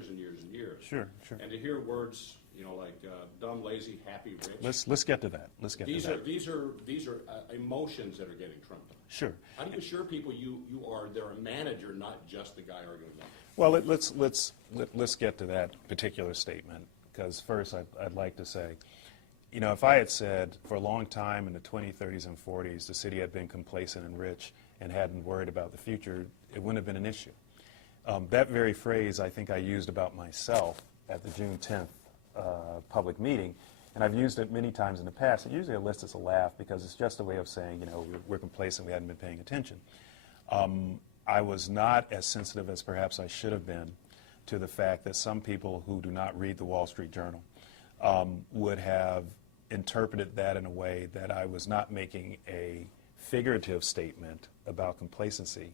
years and years and years. Sure, sure. And to hear words, you know, like dumb, lazy, happy, rich. Let's get to that. Let's get to that. These are emotions that are getting trumped up. Sure. How do you assure people they're a manager, not just the guy arguing about it? Well, let's get to that particular statement, because first I'd like to say, you know, if I had said for a long time in the 20s, 30s, and 40s the city had been complacent and rich and hadn't worried about the future, it wouldn't have been an issue. That very phrase I think I used about myself at the June 10th public meeting, and I've used it many times in the past, and usually elicits a laugh because it's just a way of saying, you know, we're complacent, we hadn't been paying attention. I was not as sensitive as perhaps I should have been to the fact that some people who do not read the Wall Street Journal would have interpreted that in a way that I was not making a figurative statement about complacency,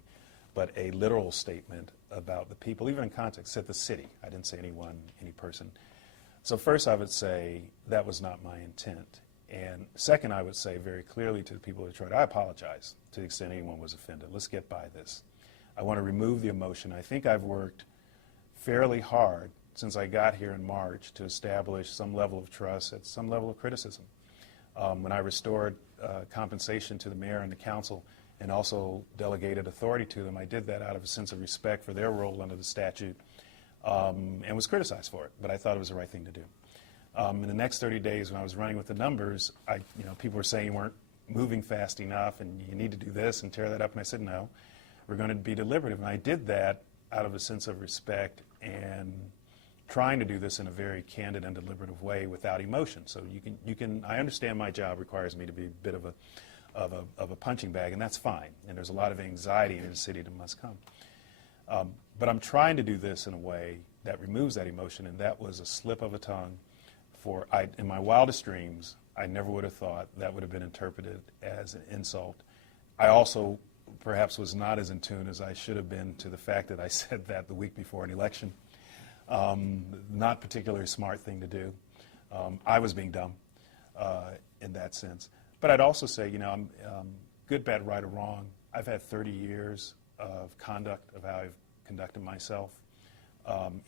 but a literal statement about the people, even in context, said the city. I didn't say anyone, any person. So first I would say that was not my intent. And second, I would say very clearly to the people who tried, I apologize to the extent anyone was offended. Let's get by this. I want to remove the emotion. I think I've worked fairly hard since I got here in March to establish some level of trust at some level of criticism. When I restored compensation to the mayor and the council and also delegated authority to them, I did that out of a sense of respect for their role under the statute and was criticized for it, but I thought it was the right thing to do. In the next 30 days when I was running with the numbers, people were saying you weren't moving fast enough and you need to do this and tear that up, and I said no, we're going to be deliberative, and I did that out of a sense of respect and trying to do this in a very candid and deliberative way without emotion. So I understand my job requires me to be a bit of a punching bag, and that's fine. And there's a lot of anxiety in the city that must come. But I'm trying to do this in a way that removes that emotion, and that was a slip of a tongue. In my wildest dreams, I never would have thought that would have been interpreted as an insult. I also perhaps was not as in tune as I should have been to the fact that I said that the week before an election. Not particularly a smart thing to do. I was being dumb in that sense. But I'd also say, I'm good, bad, right, or wrong. I've had 30 years of conduct of how I've conducted myself,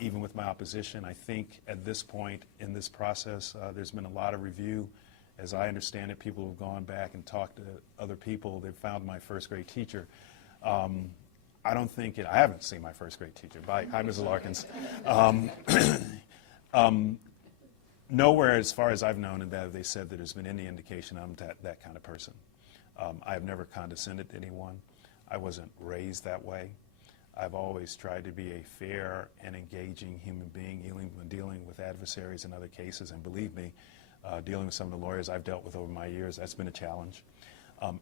even with my opposition. I think at this point in this process, there's been a lot of review. As I understand it, people have gone back and talked to other people. They've found my first grade teacher. I don't think I haven't seen my first grade teacher. Hi, Mrs. Larkins. Nowhere, as far as I've known, that they said that there's been any indication I'm that kind of person. I have never condescended to anyone. I wasn't raised that way. I've always tried to be a fair and engaging human being, dealing with adversaries in other cases. And believe me, dealing with some of the lawyers I've dealt with over my years, that's been a challenge.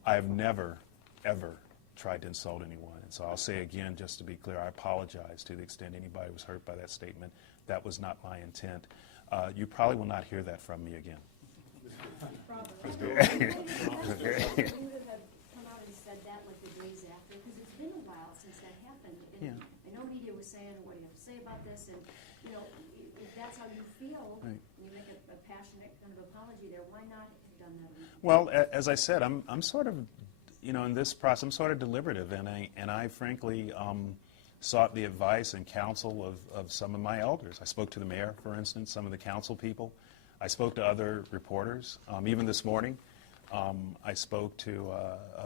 I have never, ever tried to insult anyone. And so I'll say again, just to be clear, I apologize to the extent anybody was hurt by that statement. That was not my intent. You probably will not hear that from me again. Probably. You would have come out and said that like the days after, because it's been a while since that happened. And I know media was saying, what do you have to say about this? And, if that's how you feel, right, you make a passionate kind of apology there, why not have done that? Well, as I said, I'm sort of, in this process, I'm sort of deliberative, and I frankly sought the advice and counsel of some of my elders. I spoke to the mayor, for instance, some of the council people. I spoke to other reporters. Even this morning, I spoke to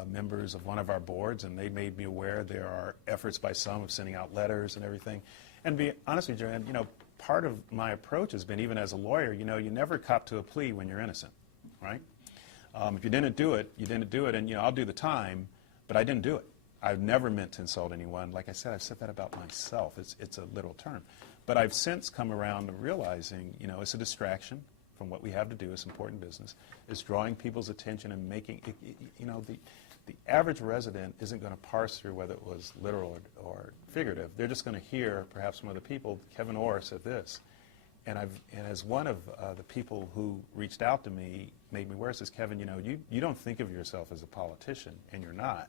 members of one of our boards, and they made me aware there are efforts by some of sending out letters and everything. And to be honest with you, Joanne, part of my approach has been, even as a lawyer, you never cop to a plea when you're innocent, right? If you didn't do it, you didn't do it, and I'll do the time, but I didn't do it. I've never meant to insult anyone. Like I said, I've said that about myself. It's a literal term. But I've since come around to realizing, it's a distraction from what we have to do. It's important business. It's drawing people's attention and making, the average resident isn't going to parse through whether it was literal or figurative. They're just going to hear, perhaps from other people, Kevyn Orr said this. And as one of the people who reached out to me made me aware, says, Kevin, you don't think of yourself as a politician, and you're not.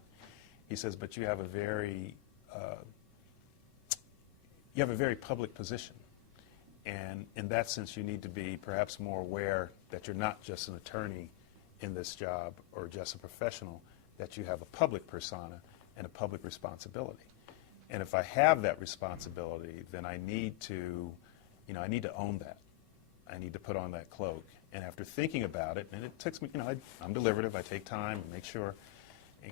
He says, but you have a very public position. And in that sense, you need to be perhaps more aware that you're not just an attorney in this job or just a professional, that you have a public persona and a public responsibility. And if I have that responsibility, then I need to, I need to own that. I need to put on that cloak. And after thinking about it, and it takes me, I'm deliberative, I take time and make sure,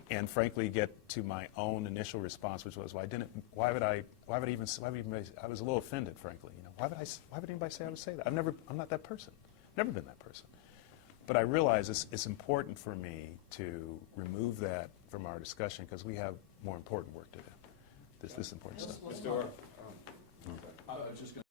and frankly get to my own initial response, which was, I was a little offended, frankly. Why would anybody say I would say that? I'm not that person. Never been that person. But I realize it's important for me to remove that from our discussion because we have more important work to do. This important stuff. Mr. Orr, I was just going